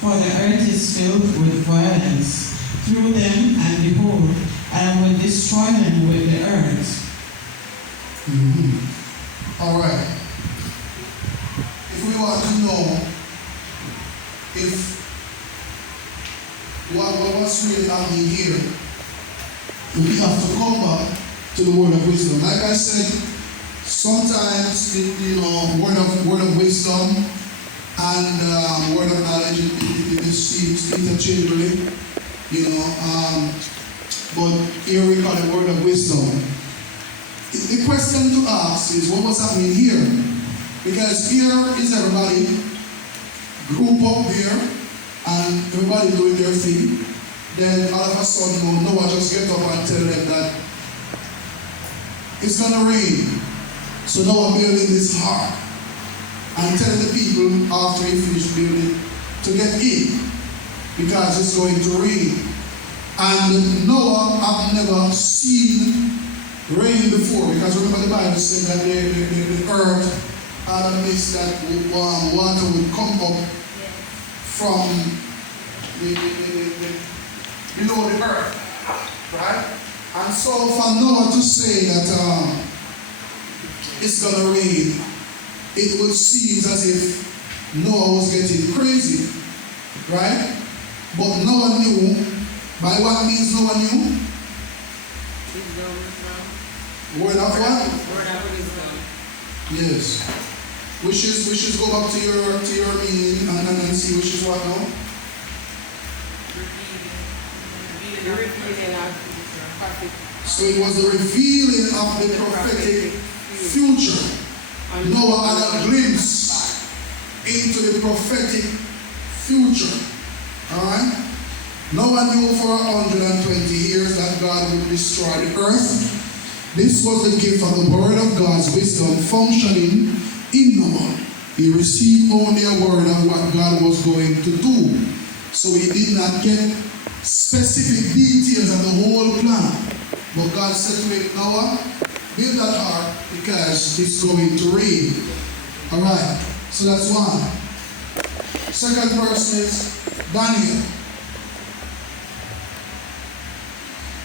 For the earth is filled with violence through them, and behold, I will destroy them with the earth. All right. If we want to know if what's really happening here, we have to come back to the word of wisdom. Like I said, sometimes word of wisdom and word of knowledge it seems interchangeably, but here we call it word of wisdom. The question to ask is what was happening here? Because here is everybody group up here and everybody doing their thing. Then all of a sudden, Noah just get up and tell them that it's gonna rain. So Noah building this ark and telling the people after he finished building to get in because it's going to rain. And Noah had never seen rain before, because remember the Bible said that the earth had a mist that water would come up from below the earth, right? And so for Noah to say that it's gonna rain, it would seem as if Noah was getting crazy, right? But Noah knew. By what means Noah knew? Word of what? Word of wisdom. Yes. Which is go back to your meaning and see which is what now? Revealing of the prophet. So it was the revealing of the prophetic future. Noah had a glimpse into the prophetic future. Alright? Noah knew for 120 years that God would destroy the earth. This was the gift of the word of God's wisdom functioning in Noah. He received only a word of what God was going to do. So he did not get specific details of the whole plan. But God said to him, Noah, build that ark because it's going to rain. Alright, so that's one. Second person is Daniel.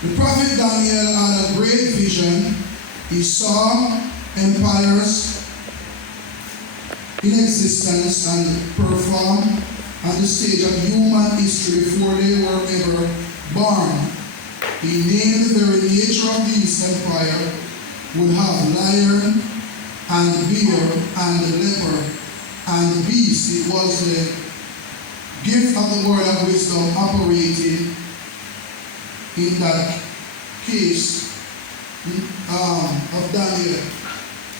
The prophet Daniel had a great vision. He saw empires in existence and perform on the stage of human history before they were ever born. He named the very nature of this empire would have lion and bear and leopard and beast. It was the gift of the word of wisdom operating in that case of Daniel.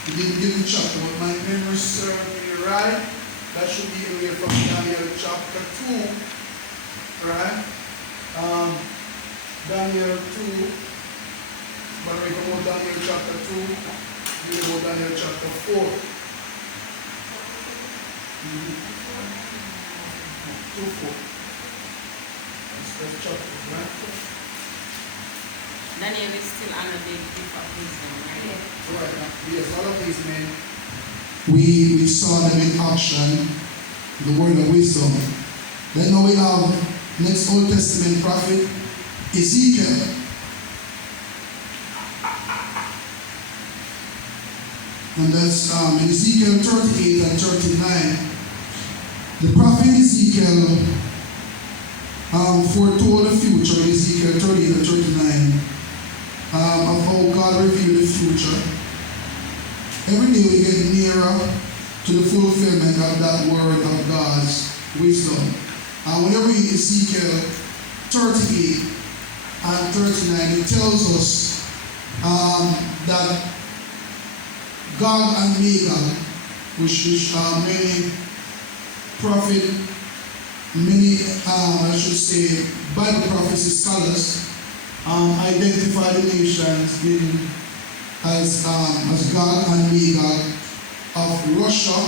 He didn't give the chapter, but my memory serves me right. That should be in here from Daniel chapter 2. Right? Daniel 2. But we go to Daniel chapter 2. We go to Daniel chapter 4. 2:4. That's chapter, right? Daniel is still under the gift of wisdom, right? Right. Yes, all of these men, we saw them in action, the word of wisdom. Then now we have next Old Testament prophet, Ezekiel. And that's in Ezekiel 38 and 39. The prophet Ezekiel foretold the future in Ezekiel 38 and 39. Of how God revealed the future. Every day we get nearer to the fulfillment of that word of God's wisdom. When you read Ezekiel 38 and 39, it tells us that Gog and Magog, which many prophet, I should say, Bible prophecy scholars identify the nations as Gog and Magog of Russia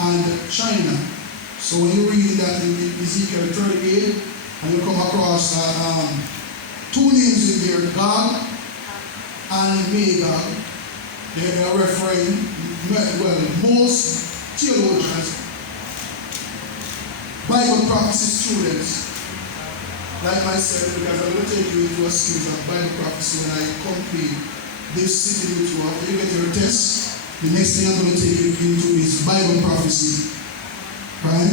and China. So when you read that in Ezekiel 38, and you come across two names in there, Gog and Magog, they are referring, well, most theologians Bible prophecy students, like myself, because I'm going to take you into a series of Bible prophecy when I complete this sitting with you. After you get your test, the next thing I'm going to take you into is Bible prophecy. Right?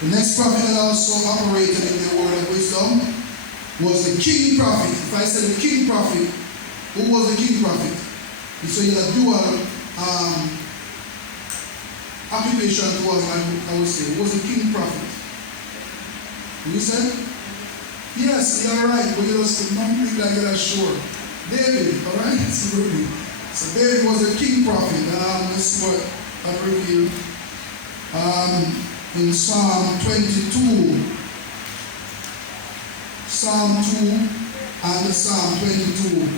The next prophet that also operated in the word of wisdom was the king prophet. If I said the king prophet, who was the king prophet? So he had a dual occupation towards, I would say. Who was the king prophet? You said? Yes, you're right, but you just don't think like you're sure. David, alright? So David was a king prophet. This is what I revealed. In Psalm 22, Psalm 2 and Psalm 22,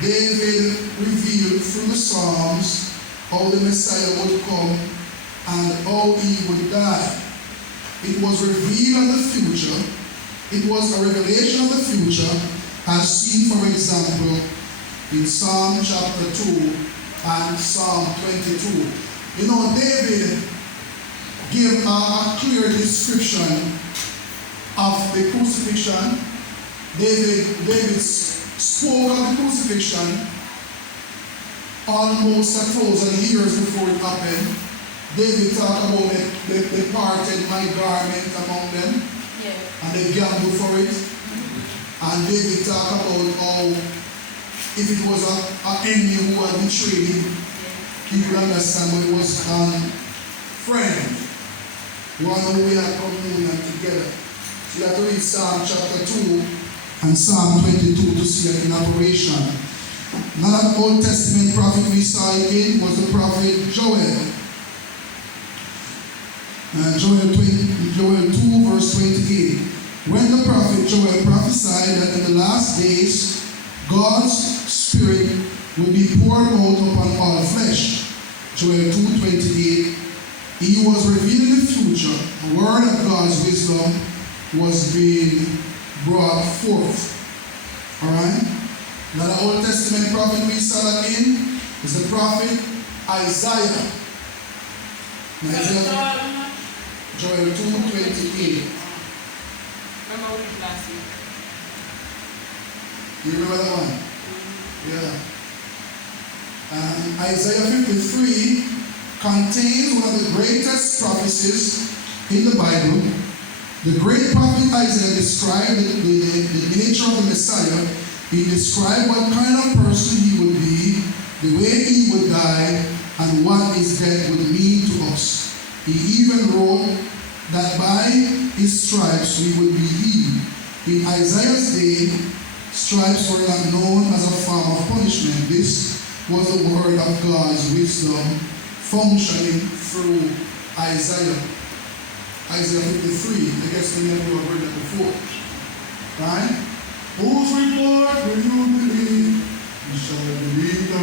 David revealed through the Psalms how the Messiah would come and how he would die. It was revealed of the future. It was a revelation of the future as seen, for example, in Psalm chapter 2 and Psalm 22. You know, David give a clear description of the crucifixion. David spoke of the crucifixion almost 1,000 years before it happened. David talked about they parted my garment among them, and they gambled for it. And David talked about how if it was an enemy who had betrayed him, he could understand, but it was a friend. One who we had communion together. So you have to read Psalm chapter 2 and Psalm 22 to see it in operation. Another Old Testament prophet we saw again was the prophet Joel. Joel 2 verse 28. When the prophet Joel prophesied that in the last days God's Spirit will be poured out upon all flesh. Joel 2:28. He was revealing the future. The word of God's wisdom was being brought forth. Alright? Another Old Testament prophet we saw that in is the prophet Isaiah. Joel 2:28. Remember we did last week? You remember that one? Yeah. Isaiah 53 contains one of the greatest prophecies in the Bible. The great prophet Isaiah described the nature of the Messiah. He described what kind of person he would be, the way he would die, and what his death would mean to us. He even wrote that by his stripes we would be healed. In Isaiah's day, stripes were not known as a form of punishment. This was the word of God's wisdom functioning through Isaiah. Isaiah 53. I guess many of you have read that before. Right? Whose report will you believe? You shall believe the